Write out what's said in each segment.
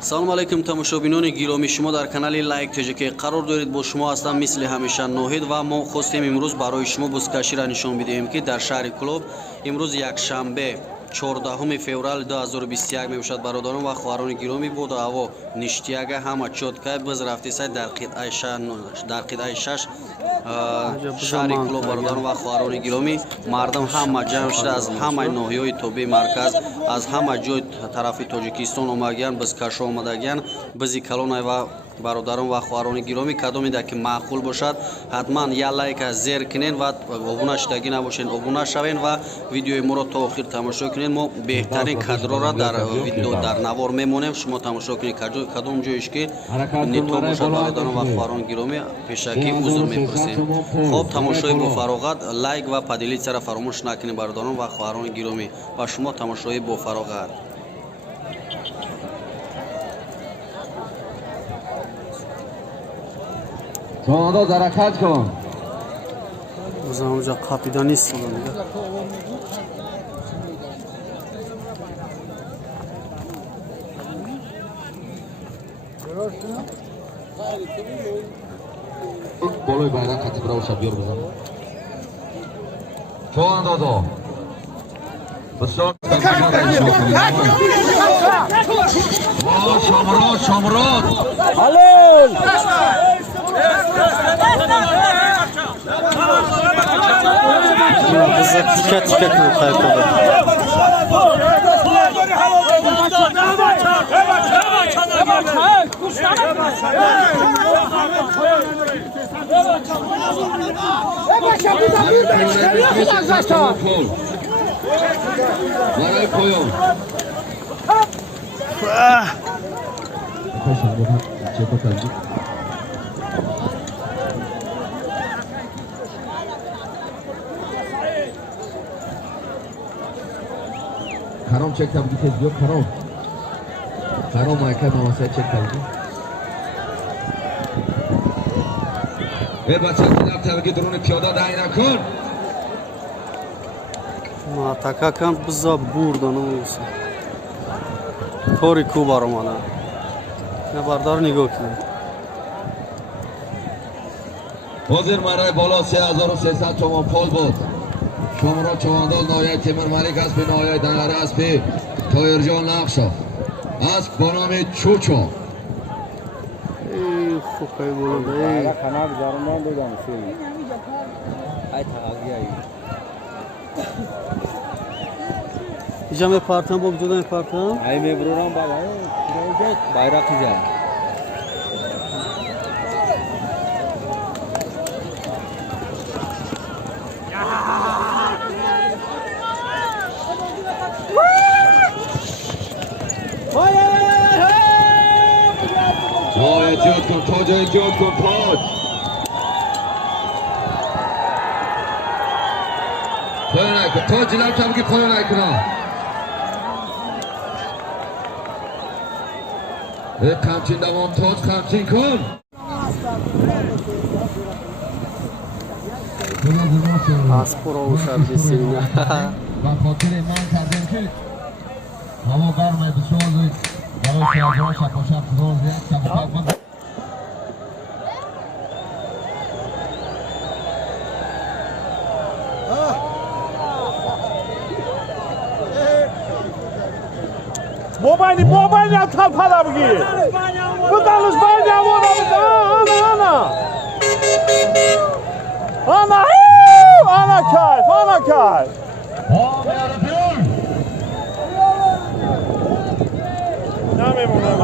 салом алайкум тамошобинони гиромӣ, шумо дар канали лайк тҷк қарор доред. бо шумо ҳастам мисли ҳамеша ноҳид ва мо хостем имрӯз барои шумо бузкаширо нишон бидиҳем ки дар шаҳри кулоб имрӯз якшанбе 14 феврал 2021 мебошад. бародарон ва хоҳарони гиромӣ, бо даъво ништияга ҳама чоткай биз рафтисай дар қитъаи 6 шаҳри кулоб. бародарон ва хоҳарони гиромӣ, мардум ҳама ҷамъ шуда аз ҳамаи ноҳияҳои тобеи марказ, аз ҳама ҷои тарафи тоҷикистон омадагиянд, бузкашо омадагиянд, бизи калонай. ва бародарон ва хоҳарони гиромӣ, кадомеда ки маъқул бошад, ҳатман я лайка зер кинен ва обуна шудагӣ набошед, обуна шавен ва видеои моро то охир тамошо кунед. мо беҳтарин кадрора дар видео дар навор мемонем, шумо тамошо кунед кадом ҷоеш ки нито бошад. бародарон ва хоҳарони гиромӣ, пешакӣ узр мепурсем. хоб, тамошои бо фароғат, лайк ва поделитсияро фаромӯш накунед. бародарон ва хоҳарони гиромӣ, ва шумо тамошои бо фароғат. جوانداز حرکت کن. بازم اونجا قاپیدا نیست دیگه. بالای بیرق خطی برای شب بیار بزن. جواندازا بسیار شامرات شامرات حلال تیکه تیکه کنید خیلی کنید. برای پایان خرام چک تبدیل تیز بیاد. خرام مایکه نواسه چک تبدیل بچه کنم تبدیل درون پیاده دهی نکن. ما تکا کم بزا بردن اوست کاری کو بارو مانه نه بردار نگاه کنم. حاضر مرای بالا 3300 تومان پول بود. شمارا چوانداز نایه تیمر ملیک است به نایه دنگره است به تایرجان نقشا است با نام چوچو. ای خوکای بولده ای خانه بزارم دیدم سیلی ای تقاضی ای اینجا میپارتم با بجوده میپارتم ای میبرورم بابا bayrak güzel. احتیاط کن تاج، احتیاط کن تاج. پایان نکن تاج، جلو کم که پایان نکنم. قمچین دوام تاج، قمچین کن. اسپورا و شرجی سینه و خاطر من کردیم که هوا گرمه بسیار زود برای شهرها شفاشف روز یک شفاشف بود. موبایل اتال پلا بگی بودالش باید آورا بده آنا کیف نمیمونم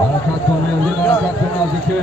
حرکت کن میردین، حرکت کن نزدیکه.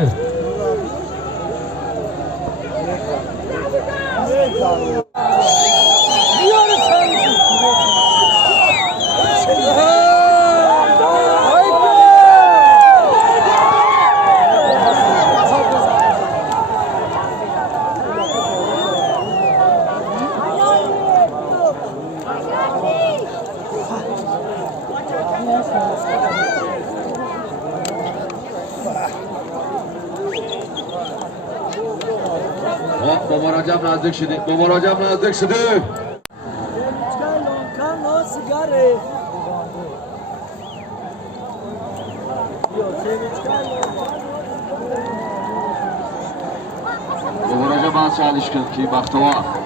مراجعه نزدیک شدیم مراجعه نزدیک شدیم مراجعه باز چالش کرد کی بختوار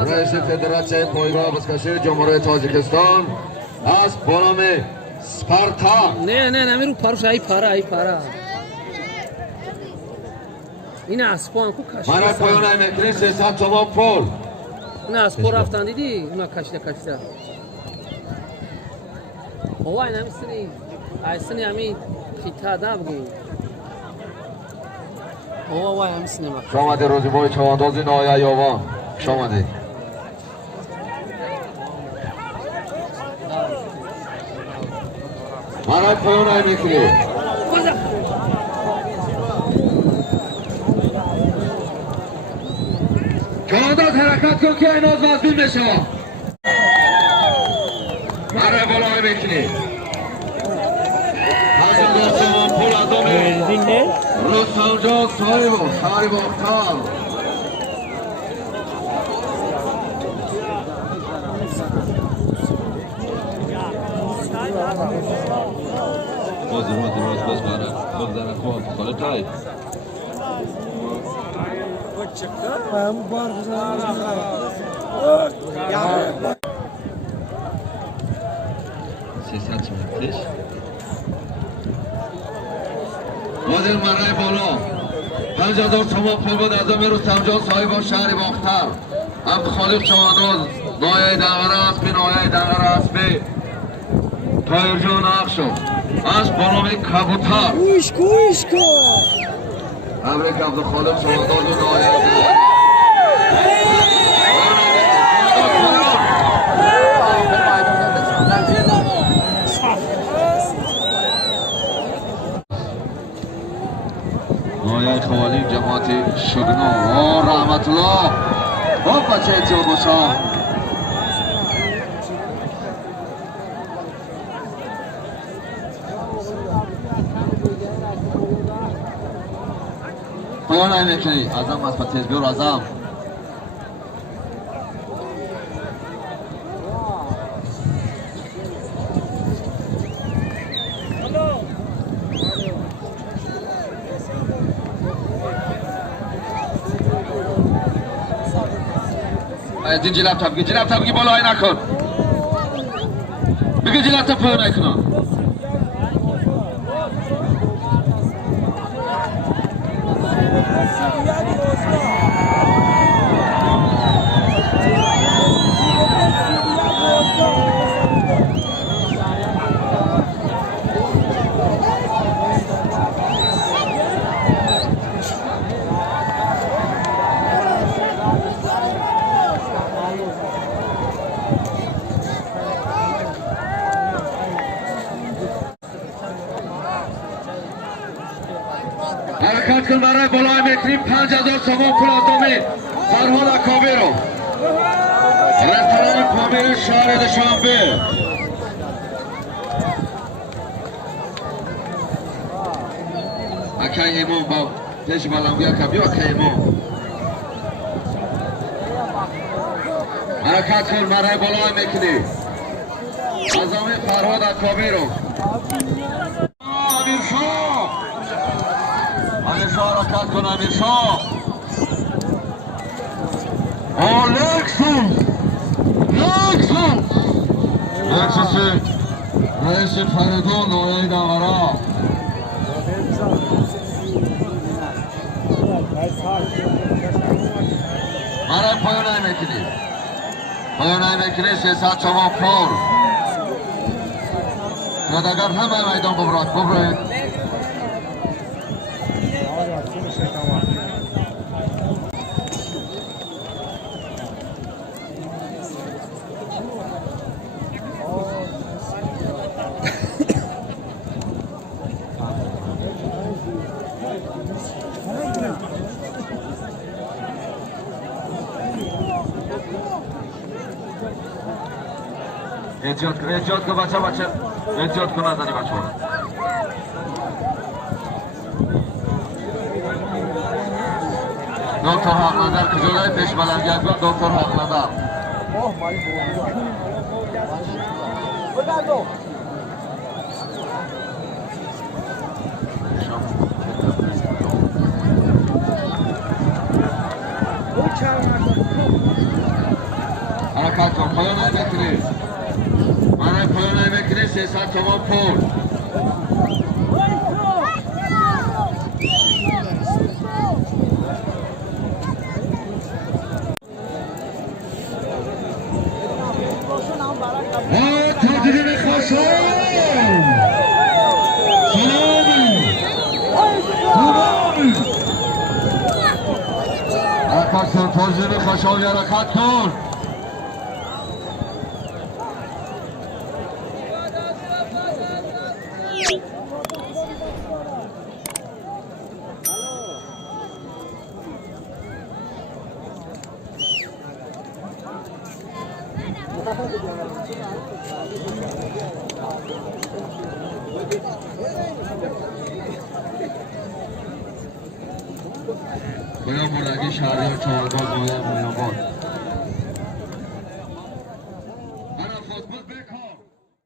رئیس فدراسیون پایگاه بزکشی جمهوری تاجیکستان از بانام سپارتا نه نمیرو پاروش ای پارا این اسپان کو کاش من پایان میکنی 300 تومان پول نه اسپور رفتن دیدی اونا کاشته هوای نمیسنی ایسنی همین خیتا دا بگو هوای نمیسنی ما شما در روزی بای چواندازی نایه یاوان شما دی من پایان میکنی چوانداز حرکت کن که این آز مزدون بشه من بالای میکنی Hazırlasın pul adamı Rus savcak sahibi Oktal Roz bezbara Bogdana Kov Koletay Sesat çöpteş وزیر مرای بالا 5000 تومان پول بود از امیر سمجان صاحب شهر باختر هم خالق چوانداز نایه دنگره اسبی نایه دنگره اسبی تایر جان اخشو از بانام کبوتر کوش کو امریک عبد خالق چوانداز نایه نایه خوالین جماعت شگنا رحمت الله با بچه جا باشا پایان نمیکنی ازم از پتیز بیار ازم از این جلب بگی بالای نکن بگی جلب تا پایان نکنم حرکت کن برای بالای میکنیم 5000 تومان پول اتمی فرهاد اکابی رو رستوران کابیر شهر دوشنبه اکای امام با پیش بلنگوی اکابی اکای امام حرکت کن برای بالای میکنیم نظام فرهاد اکابی رو امیر شاه حرکت کن امیر شاه لکسوس رئیس فریدون نایه نغرا برای پایانه میکنی پایانه میکنی 300 تومان پول سوداگر همه میدان ببرید احتیاط کن بچه احتیاط کن نزنی بچه ها دکتر حق نظر کجای پیش بلنگی دکتر حق نظر حرکت کن پایانه میکنی برای پایانه میکنی 300 تومان پول تاجرین خشم سلامی حرکت کن تاجرین خشم حرکت کن باید بردگی شهری و چهارباز باید